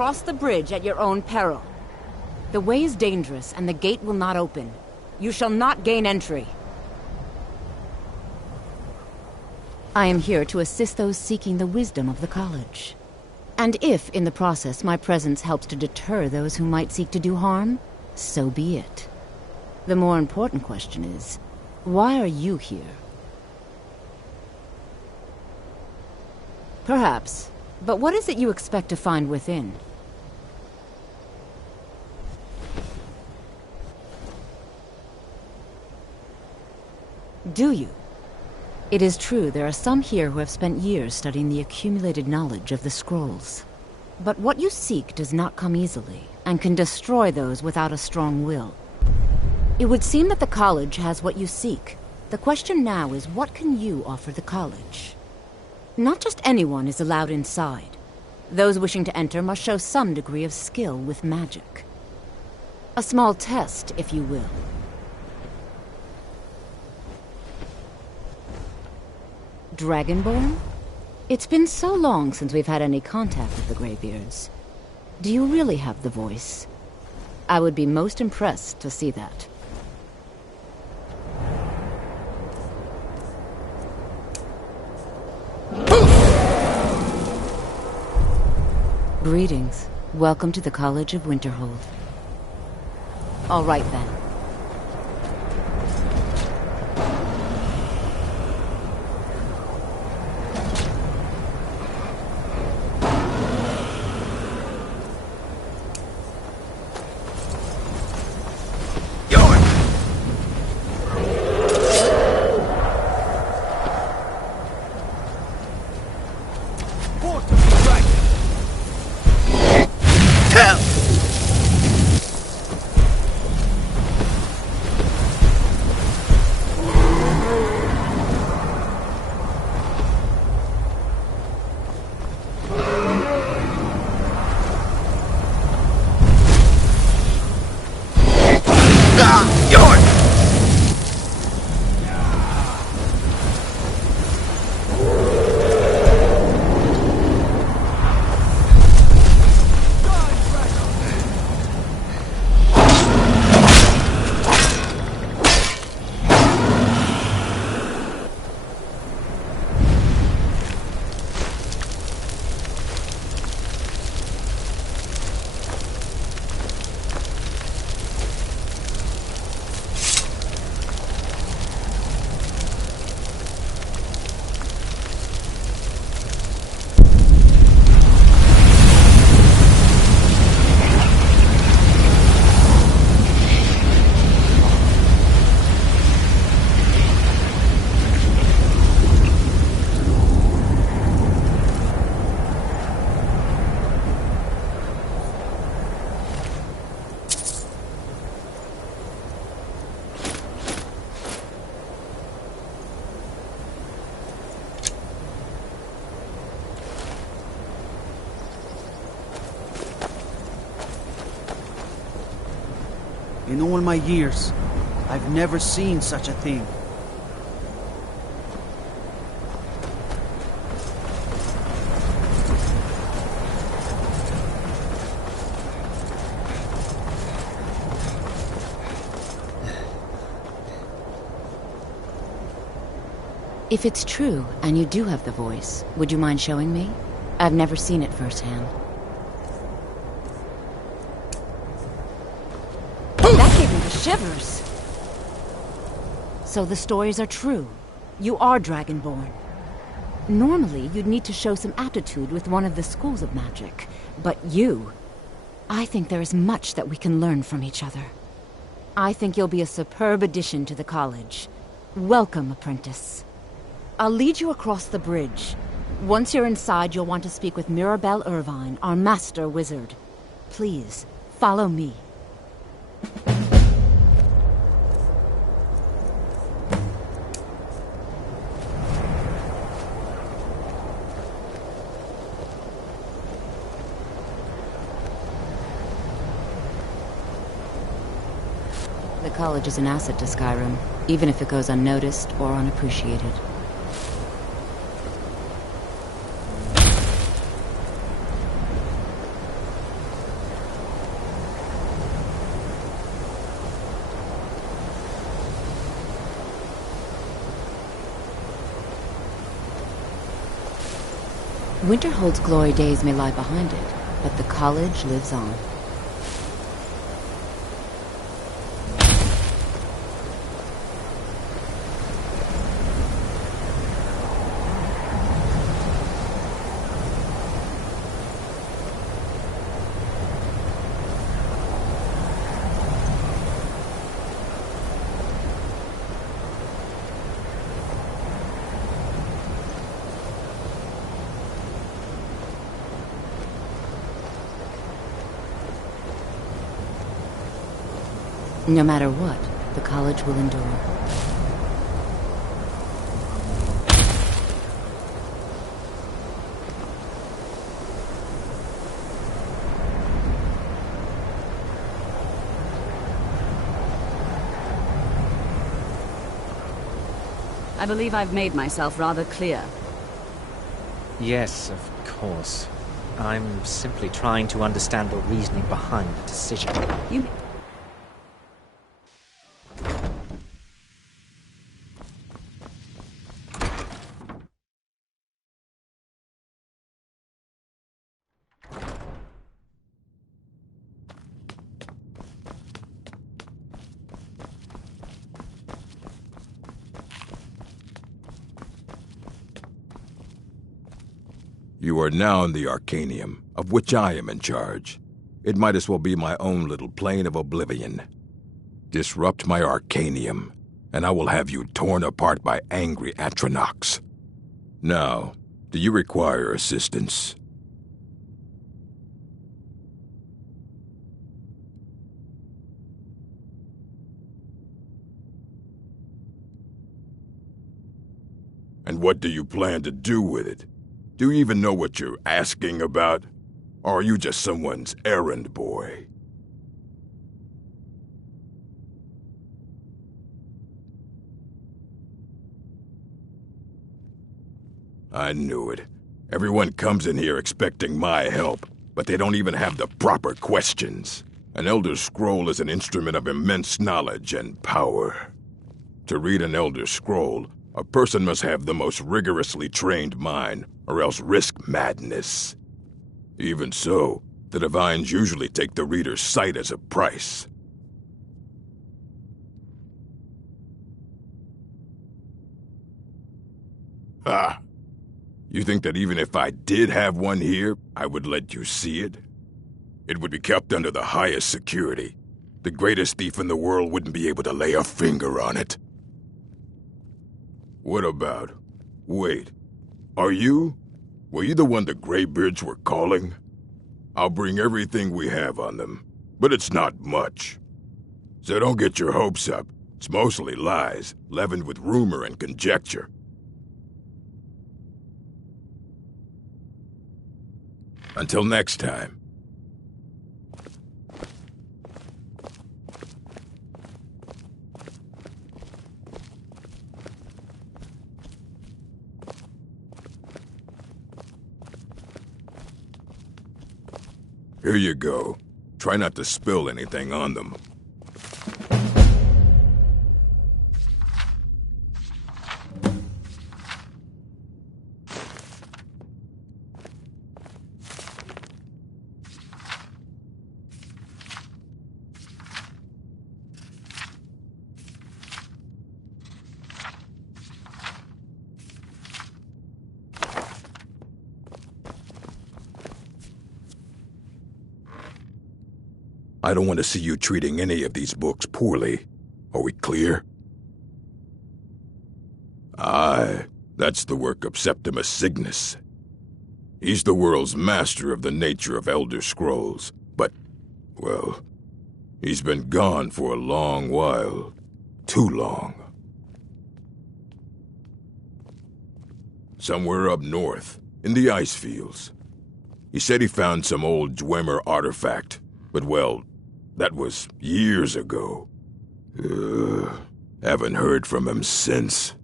cross the bridge at your own peril. The way is dangerous, and the gate will not open. You shall not gain entry. I am here to assist those seeking the wisdom of the college. And if, in the process, my presence helps to deter those who might seek to do harm, so be it. The more important question is, why are you here? Perhaps, but what is it you expect to find within? Do you? It is true there are some here who have spent years studying the accumulated knowledge of the scrolls. But what you seek does not come easily, and can destroy those without a strong will. It would seem that the college has what you seek. The question now is, what can you offer the college? Not just anyone is allowed inside. Those wishing to enter must show some degree of skill with magic. A small test, if you will. Dragonborn? It's been so long since we've had any contact with the Greybeards. Do you really have the voice? I would be most impressed to see that. Greetings. Welcome to the College of Winterhold. All right then. In all my years, I've never seen such a thing. If it's true, and you do have the voice, would you mind showing me? I've never seen it firsthand. That gave me the shivers! So the stories are true. You are Dragonborn. Normally, you'd need to show some aptitude with one of the schools of magic. But you... I think there is much that we can learn from each other. I think you'll be a superb addition to the college. Welcome, apprentice. I'll lead you across the bridge. Once you're inside, you'll want to speak with Mirabelle Irvine, our master wizard. Please, follow me. The college is an asset to Skyrim, even if it goes unnoticed or unappreciated. Winterhold's glory days may lie behind it, but the college lives on. No matter what, the college will endure. I believe I've made myself rather clear. Yes, of course. I'm simply trying to understand the reasoning behind the decision. You... You are now in the Arcanium, of which I am in charge. It might as well be my own little plane of oblivion. Disrupt my Arcanium, and I will have you torn apart by angry Atronachs. Now, do you require assistance? And what do you plan to do with it? Do you even know what you're asking about? Or are you just someone's errand boy? I knew it. Everyone comes in here expecting my help, but they don't even have the proper questions. An Elder Scroll is an instrument of immense knowledge and power. To read an Elder Scroll, a person must have the most rigorously trained mind, or else risk madness. Even so, the Divines usually take the reader's sight as a price. Ah! You think that even if I did have one here, I would let you see it? It would be kept under the highest security. The greatest thief in the world wouldn't be able to lay a finger on it. What about... Wait. Were you the one the Greybeards were calling? I'll bring everything we have on them, but it's not much. So don't get your hopes up. It's mostly lies, leavened with rumor and conjecture. Until next time. Here you go. Try not to spill anything on them. I don't want to see you treating any of these books poorly. Are we clear? Aye, that's the work of Septimus Cygnus. He's the world's master of the nature of Elder Scrolls, but, well, he's been gone for a long while. Too long. Somewhere up north, in the ice fields. He said he found some old Dwemer artifact, but well, that was years ago. Haven't heard from him since.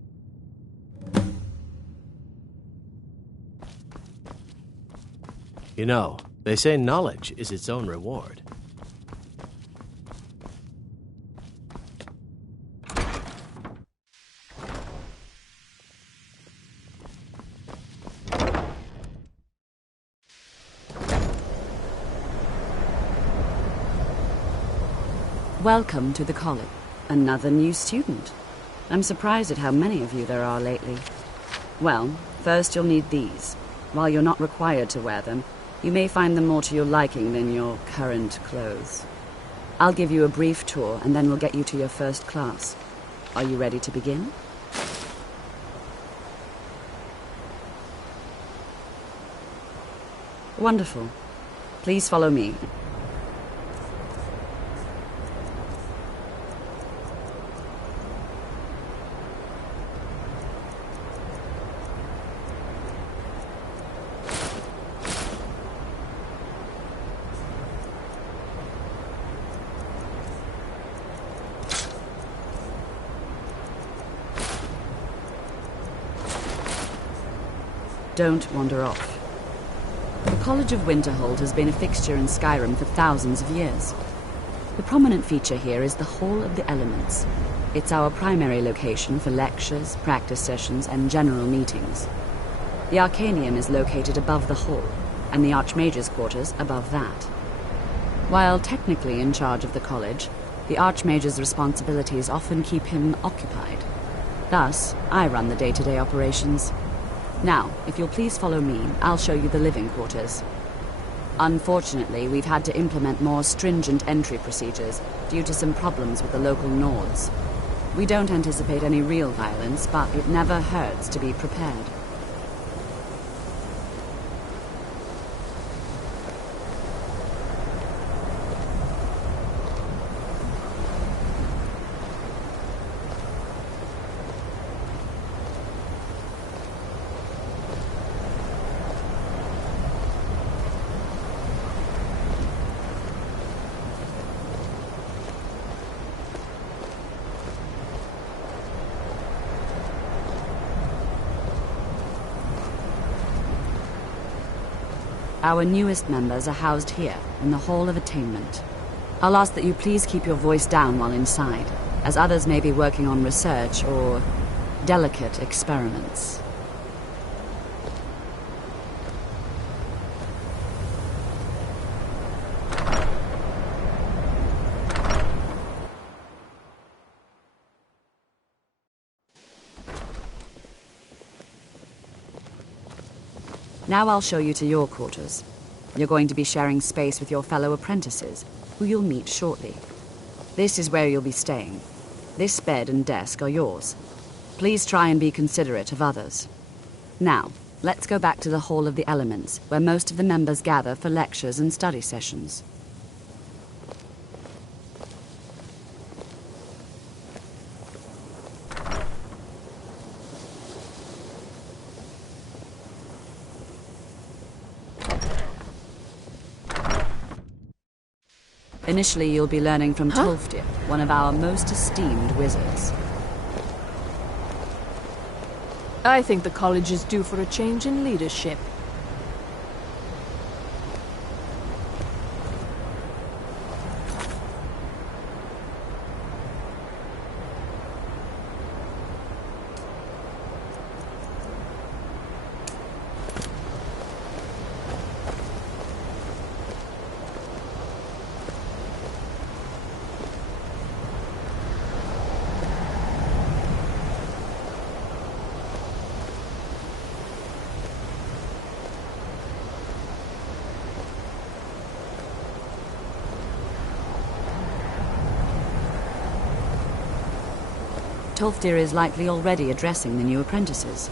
You know, they say knowledge is its own reward. Welcome to the college. Another new student. I'm surprised at how many of you there are lately. Well, first you'll need these. While you're not required to wear them, you may find them more to your liking than your current clothes. I'll give you a brief tour, and then we'll get you to your first class. Are you ready to begin? Wonderful. Please follow me. Don't wander off. The College of Winterhold has been a fixture in Skyrim for thousands of years. The prominent feature here is the Hall of the Elements. It's our primary location for lectures, practice sessions, and general meetings. The Arcanium is located above the hall, and the Archmage's quarters above that. While technically in charge of the college, the Archmage's responsibilities often keep him occupied. Thus, I run the day-to-day operations. Now, if you'll please follow me, I'll show you the living quarters. Unfortunately, we've had to implement more stringent entry procedures due to some problems with the local Nords. We don't anticipate any real violence, but it never hurts to be prepared. Our newest members are housed here, in the Hall of Attainment. I'll ask that you please keep your voice down while inside, as others may be working on research or delicate experiments. Now I'll show you to your quarters. You're going to be sharing space with your fellow apprentices, who you'll meet shortly. This is where you'll be staying. This bed and desk are yours. Please try and be considerate of others. Now, let's go back to the Hall of the Elements, where most of the members gather for lectures and study sessions. Initially, you'll be learning from Tolfdir, one of our most esteemed wizards. I think the college is due for a change in leadership. Tolfdir is likely already addressing the new apprentices.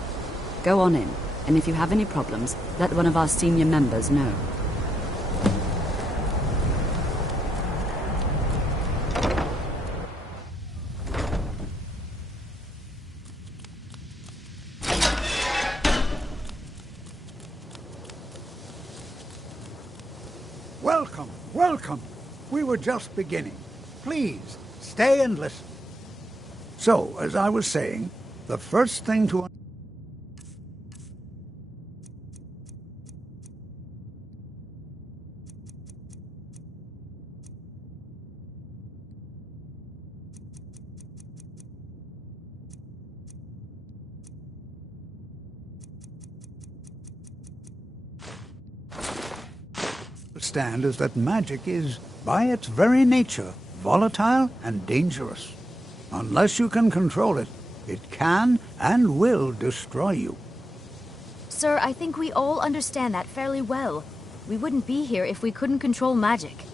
Go on in, and if you have any problems, let one of our senior members know. Welcome, welcome. We were just beginning. Please, stay and listen. So, as I was saying, the first thing to understand is that magic is, by its very nature, volatile and dangerous. Unless you can control it, it can and will destroy you. Sir, I think we all understand that fairly well. We wouldn't be here if we couldn't control magic.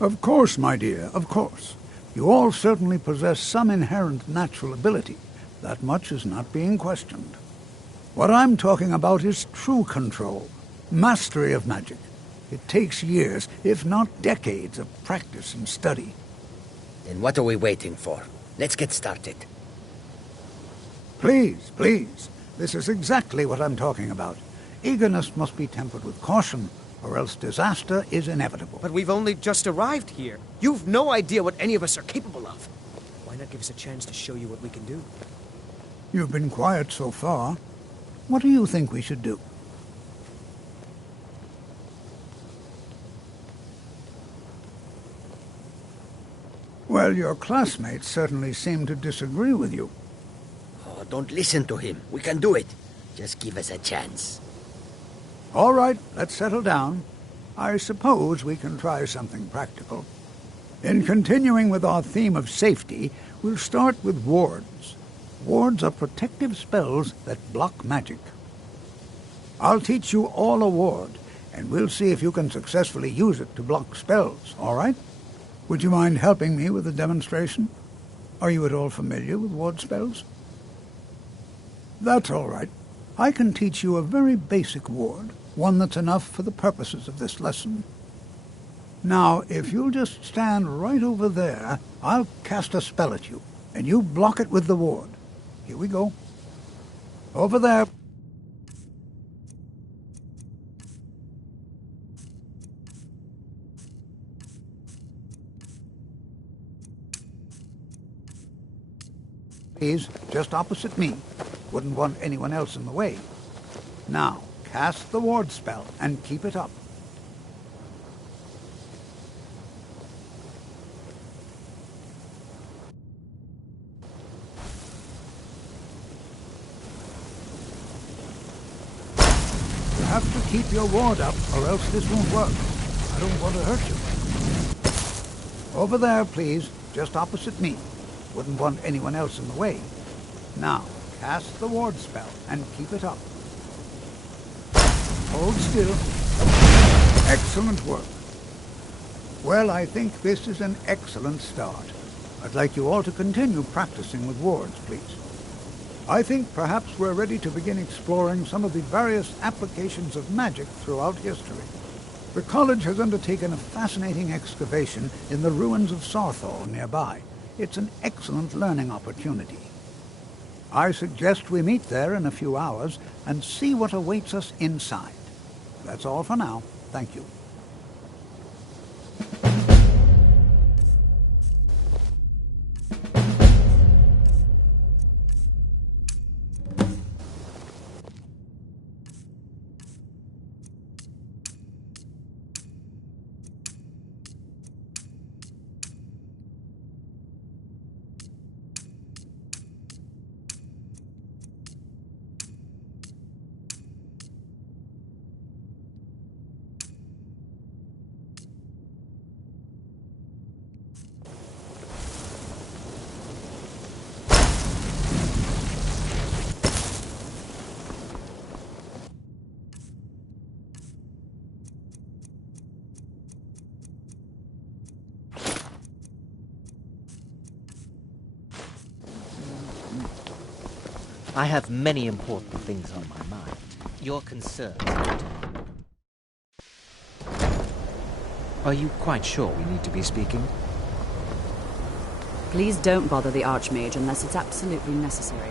Of course, my dear, of course. You all certainly possess some inherent natural ability. That much is not being questioned. What I'm talking about is true control, mastery of magic. It takes years, if not decades, of practice and study. Then what are we waiting for? Let's get started. Please, please. This is exactly what I'm talking about. Eagerness must be tempered with caution, or else disaster is inevitable. But we've only just arrived here. You've no idea what any of us are capable of. Why not give us a chance to show you what we can do? You've been quiet so far. What do you think we should do? Well, your classmates certainly seem to disagree with you. Oh, don't listen to him. We can do it. Just give us a chance. All right, let's settle down. I suppose we can try something practical. In continuing with our theme of safety, we'll start with wards. Wards are protective spells that block magic. I'll teach you all a ward, and we'll see if you can successfully use it to block spells, all right? Would you mind helping me with the demonstration? Are you at all familiar with ward spells? That's all right. I can teach you a very basic ward, one that's enough for the purposes of this lesson. Now, if you'll just stand right over there, I'll cast a spell at you, and you block it with the ward. Here we go. Over there. Please, just opposite me. Wouldn't want anyone else in the way. Now, cast the ward spell and keep it up. You have to keep your ward up, or else this won't work. I don't want to hurt you. Over there, please, just opposite me. Wouldn't want anyone else in the way. Now, cast the ward spell and keep it up. Hold still. Excellent work. Well, I think this is an excellent start. I'd like you all to continue practicing with wards, please. I think perhaps we're ready to begin exploring some of the various applications of magic throughout history. The college has undertaken a fascinating excavation in the ruins of Sarthal nearby. It's an excellent learning opportunity. I suggest we meet there in a few hours and see what awaits us inside. That's all for now. Thank you. I have many important things on my mind. Your concerns. Are you quite sure we need to be speaking? Please don't bother the Archmage unless it's absolutely necessary.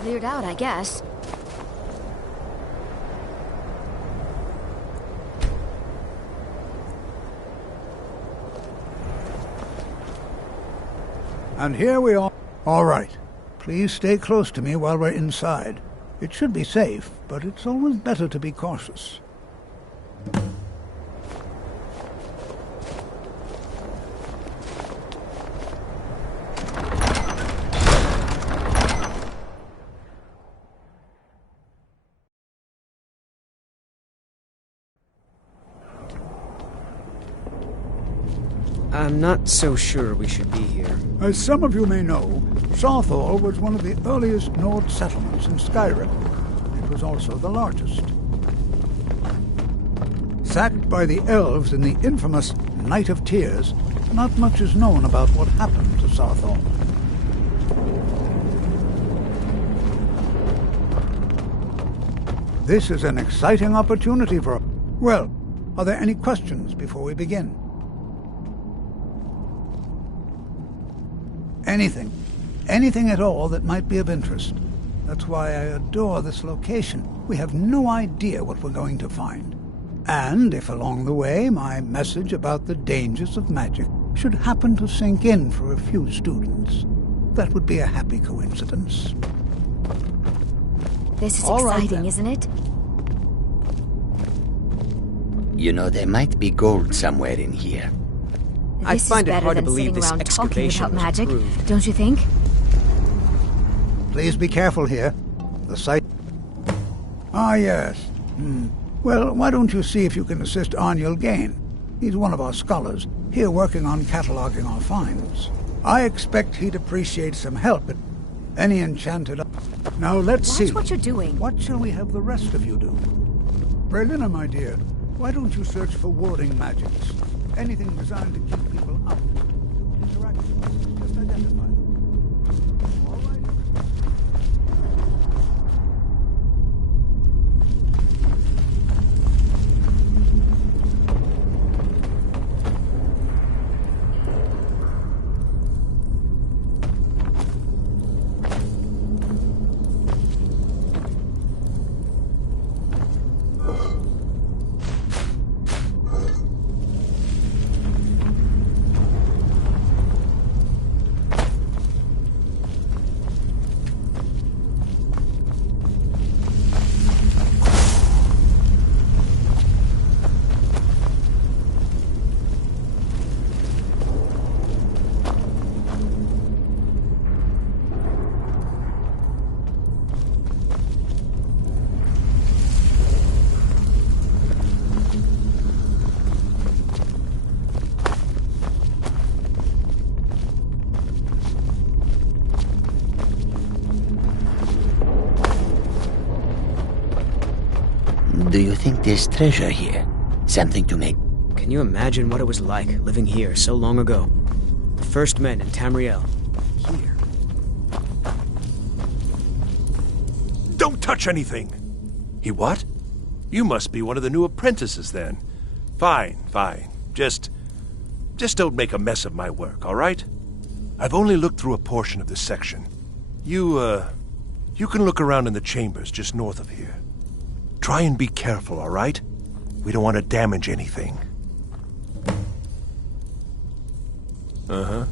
Cleared out, I guess. And here we are. All right. Please stay close to me while we're inside. It should be safe, but it's always better to be cautious. I'm not so sure we should be here. As some of you may know, Southall was one of the earliest Nord settlements in Skyrim. It was also the largest. Sacked by the elves in the infamous Night of Tears, not much is known about what happened to Southall. This is an exciting opportunity for... Well, are there any questions before we begin? Anything. Anything at all that might be of interest. That's why I adore this location. We have no idea what we're going to find. And if along the way my message about the dangers of magic should happen to sink in for a few students, that would be a happy coincidence. This is All right, exciting, then. isn't it? You know, there might be gold somewhere in here. I This find is it better hard to than believe sitting this around talking excavation about was magic, approved. don't you think? Please be careful here. The site... Ah, yes. Well, why don't you see if you can assist Arniel Gain? He's one of our scholars, here working on cataloging our finds. I expect he'd appreciate some help at any enchanted... Now, let's Watch see. what you're doing. What shall we have the rest of you do? Berlina, my dear, why don't you search for warding magics? Anything designed to keep people out. Interactions, just identify them. All right. Do you think there's treasure here? Something to make... Can you imagine what it was like living here so long ago? The first men in Tamriel. Here. Don't touch anything! He what? You must be one of the new apprentices, then. Fine, fine. Just don't make a mess of my work, all right? I've only looked through a portion of this section. You can look around in the chambers just north of here. Try and be careful, all right? We don't want to damage anything. Uh-huh.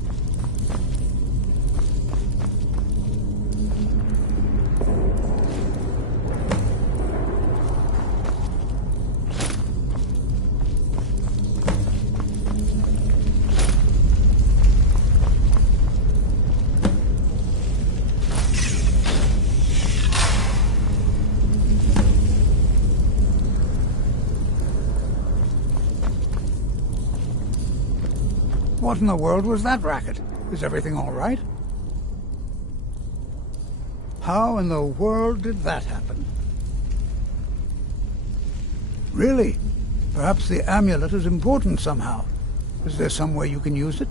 What in the world was that racket? Is everything all right? How in the world did that happen? Really? Perhaps the amulet is important somehow. Is there some way you can use it?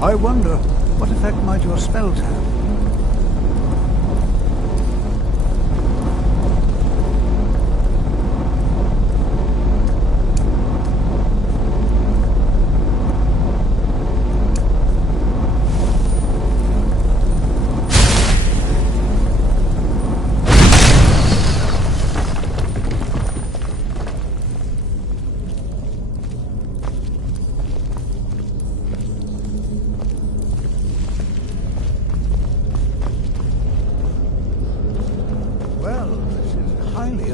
I wonder, what effect might your spells have?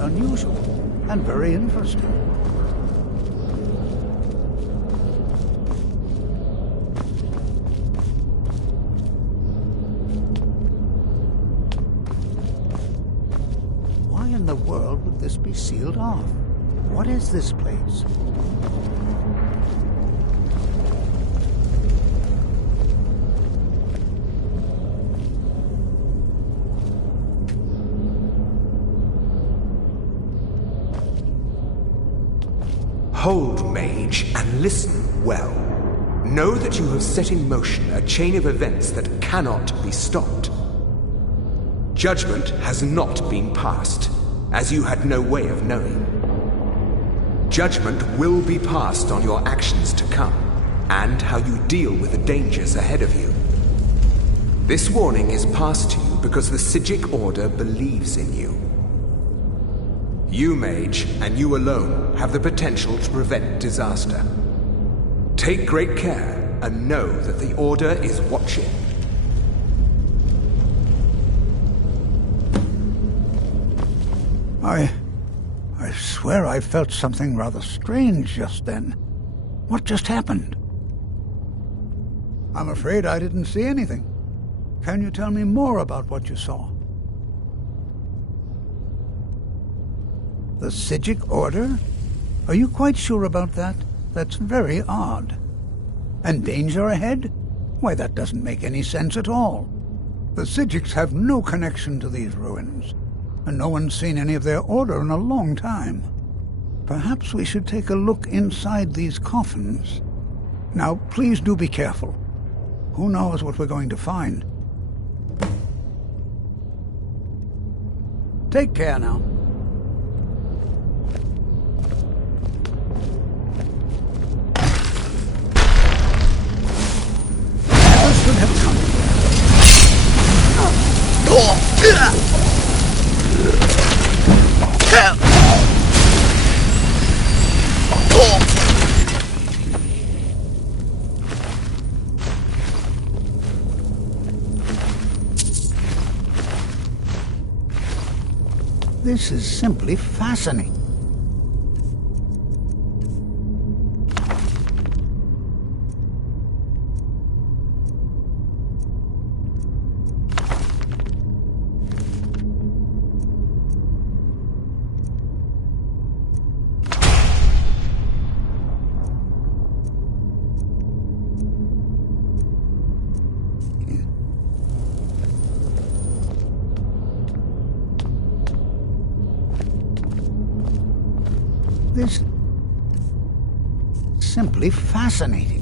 Unusual and very interesting. Why in the world would this be sealed off? What is this place? Hold, mage, and listen well. Know that you have set in motion a chain of events that cannot be stopped. Judgment has not been passed, as you had no way of knowing. Judgment will be passed on your actions to come, and how you deal with the dangers ahead of you. This warning is passed to you because the Psijic Order believes in you. You, mage, and you alone, have the potential to prevent disaster. Take great care, and know that the Order is watching. I swear I felt something rather strange just then. What just happened? I'm afraid I didn't see anything. Can you tell me more about what you saw? The Psijic Order? Are you quite sure about that? That's very odd. And danger ahead? Why, that doesn't make any sense at all. The Psijics have no connection to these ruins, and no one's seen any of their order in a long time. Perhaps we should take a look inside these coffins. Now, please do be careful. Who knows what we're going to find? Take care now. This is simply fascinating. This... simply fascinating.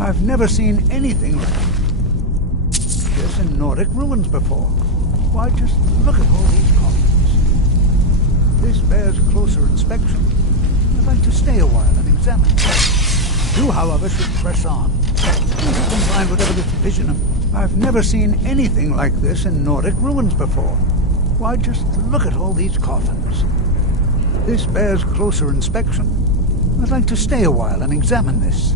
I've never seen anything like this in Nordic ruins before. Why, just look at all these coffins. This bears closer inspection. I'd like to stay a while and examine. You, however, should press on. See if you can find whatever this vision of... I've never seen anything like this in Nordic ruins before. Why, just look at all these coffins. This bears closer inspection. I'd like to stay a while and examine this.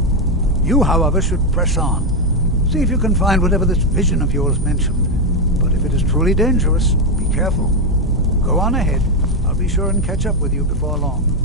You, however, should press on. See if you can find whatever this vision of yours mentioned. But if it is truly dangerous, be careful. Go on ahead. I'll be sure and catch up with you before long.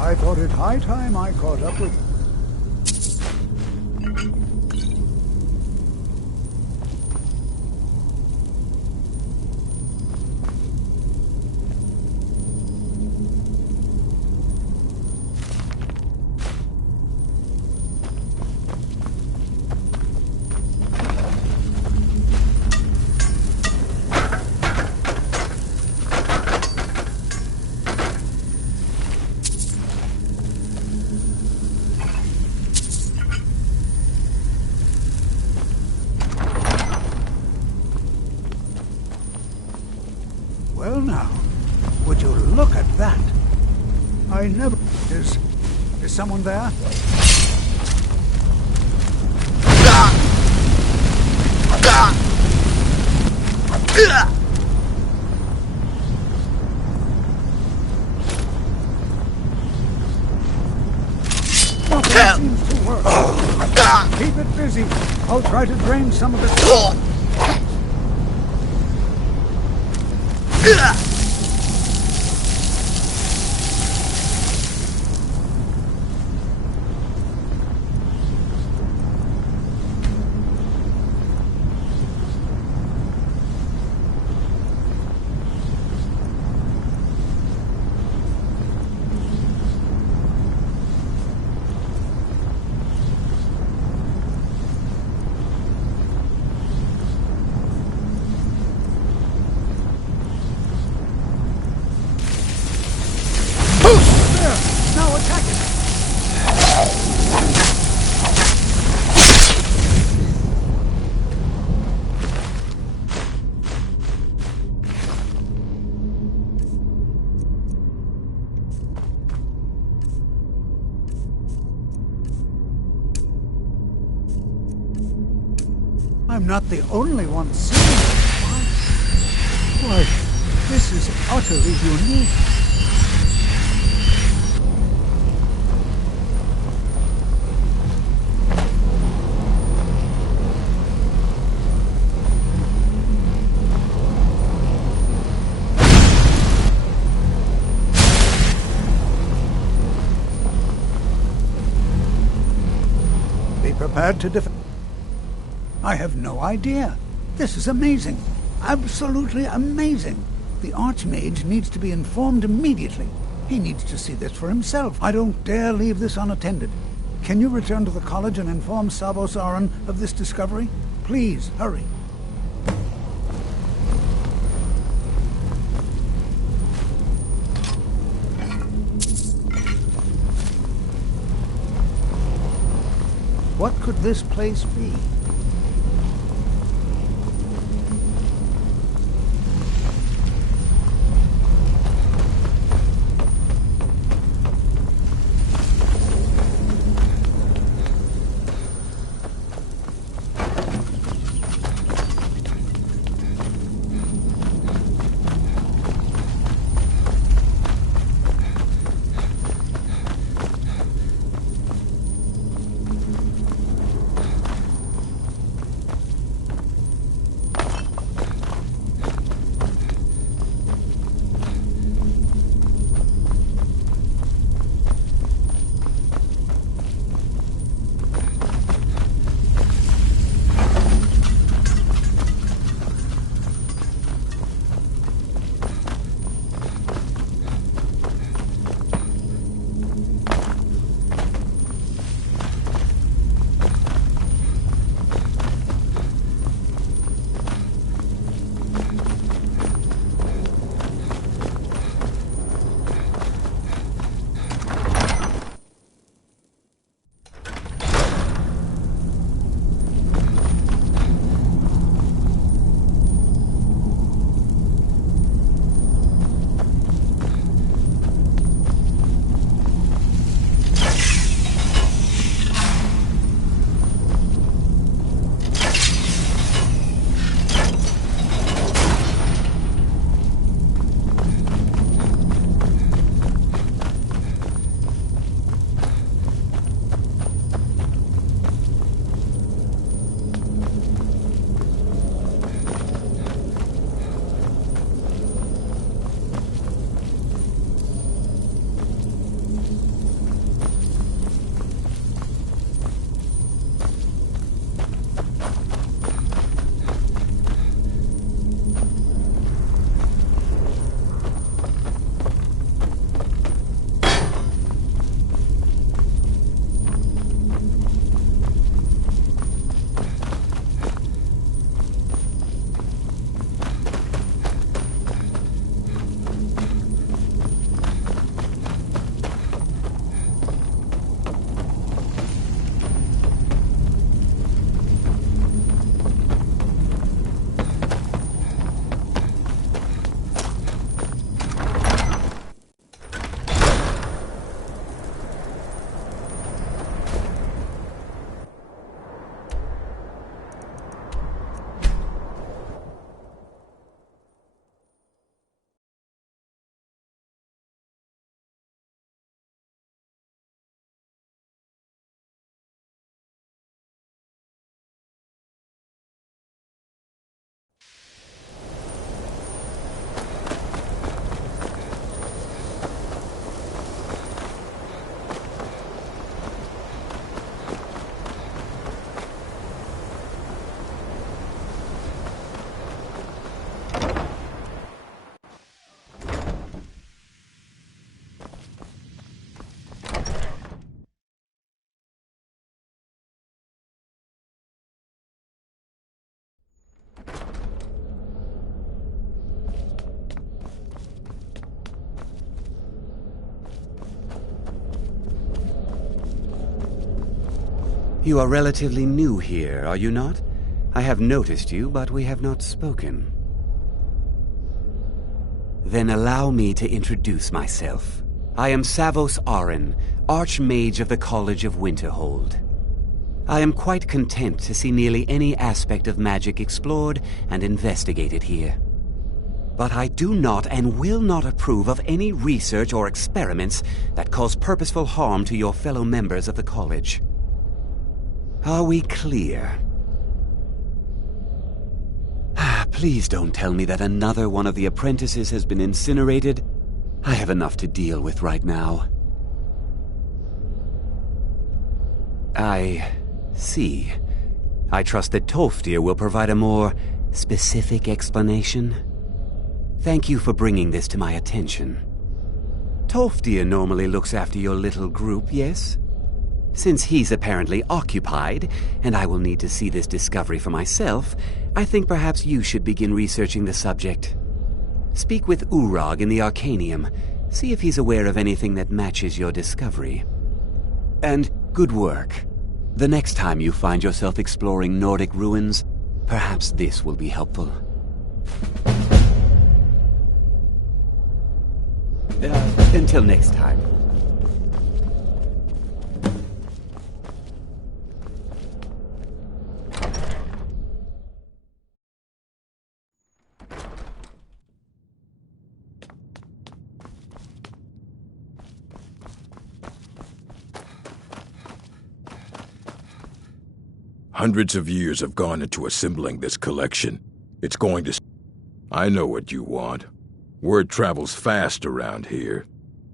I thought it high time I caught up with... Well now, would you look at that? I never... Is someone there? Nothing seems to work. Keep it busy. I'll try to drain some of it. I'm not the only one seeing it. Why, this is utterly unique. Prepared to defend. I have no idea. This is amazing. Absolutely amazing. The Archmage needs to be informed immediately. He needs to see this for himself. I don't dare leave this unattended. Can you return to the college and inform Savos Aran of this discovery? Please, hurry. What could this place be? You are relatively new here, are you not? I have noticed you, but we have not spoken. Then allow me to introduce myself. I am Savos Aran, Archmage of the College of Winterhold. I am quite content to see nearly any aspect of magic explored and investigated here. But I do not and will not approve of any research or experiments that cause purposeful harm to your fellow members of the college. Are we clear? Please don't tell me that another one of the apprentices has been incinerated. I have enough to deal with right now. I see. I trust that Tolfdir will provide a more specific explanation. Thank you for bringing this to my attention. Tolfdir normally looks after your little group, yes? Since he's apparently occupied, and I will need to see this discovery for myself, I think perhaps you should begin researching the subject. Speak with Urag in the Arcanium. See if he's aware of anything that matches your discovery. And good work. The next time you find yourself exploring Nordic ruins, perhaps this will be helpful. Until next time. Hundreds of years have gone into assembling this collection. It's going to... I know what you want. Word travels fast around here.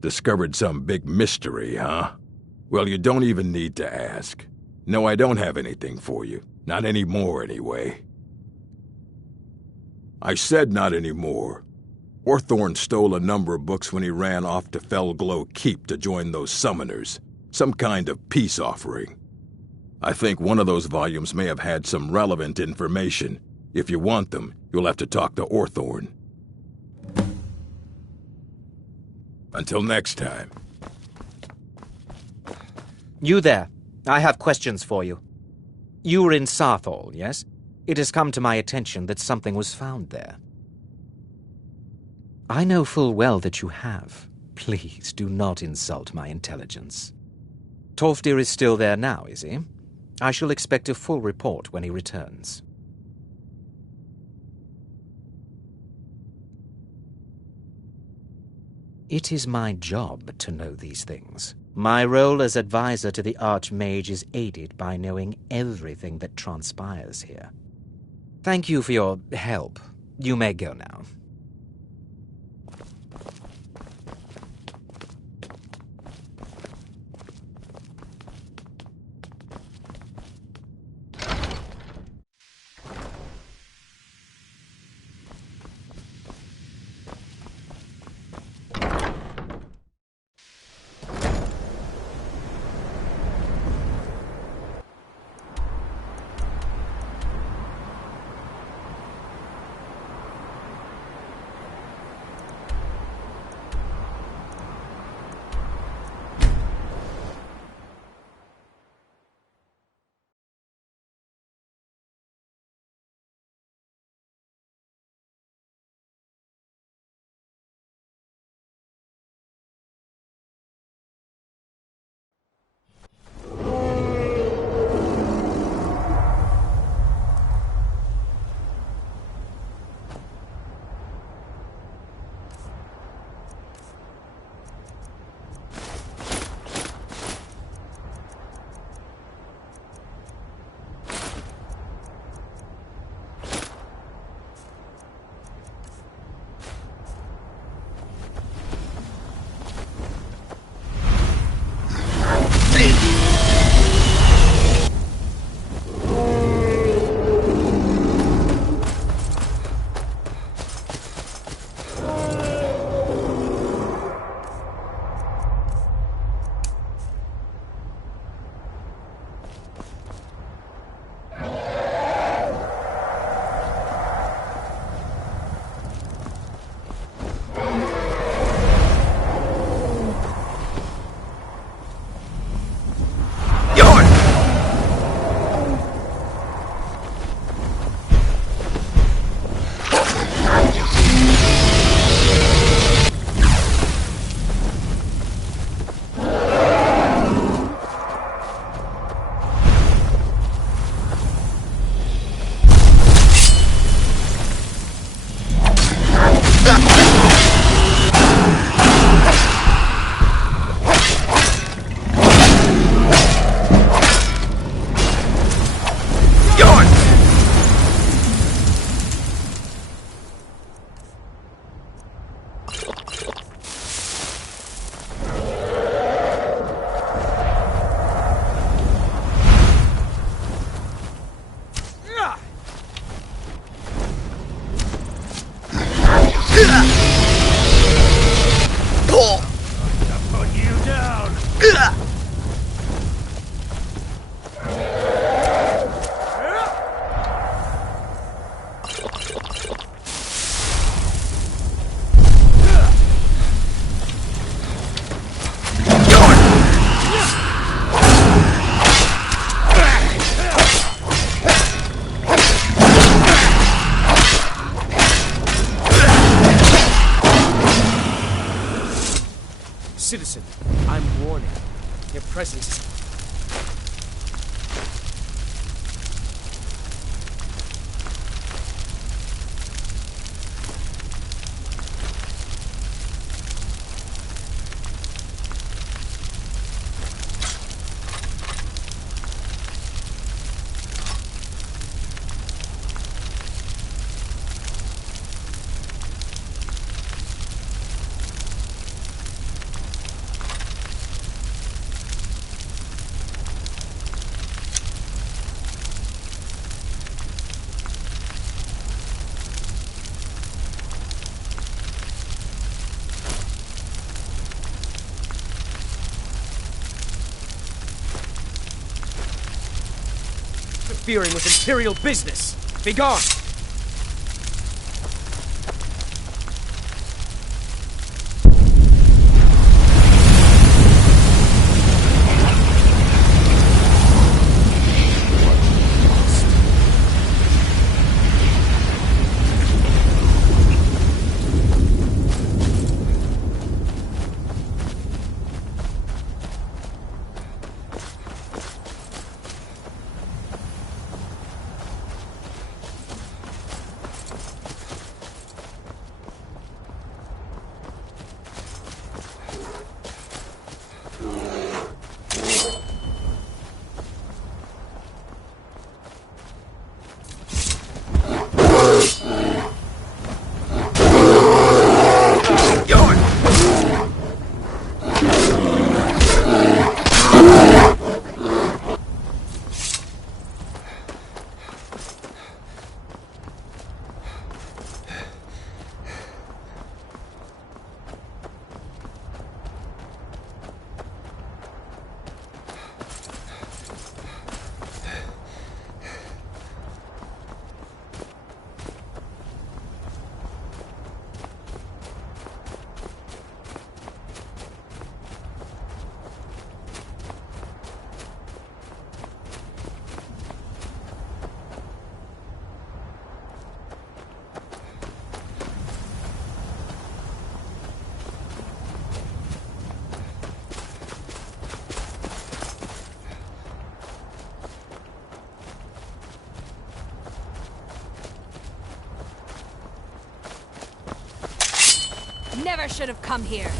Discovered some big mystery, huh? Well, you don't even need to ask. No, I don't have anything for you. Not anymore, anyway. I said not anymore. Orthorn stole a number of books when he ran off to Felglow Keep to join those summoners. Some kind of peace offering. I think one of those volumes may have had some relevant information. If you want them, you'll have to talk to Orthorn. Until next time. You there. I have questions for you. You were in Sarthal, yes? It has come to my attention that something was found there. I know full well that you have. Please do not insult my intelligence. Tolfdir is still there now, is he? I shall expect a full report when he returns. It is my job to know these things. My role as advisor to the Archmage is aided by knowing everything that transpires here. Thank you for your help. You may go now. Citizen, I'm warning. Your presence is... interfering with Imperial business. Be gone! Never should have come here.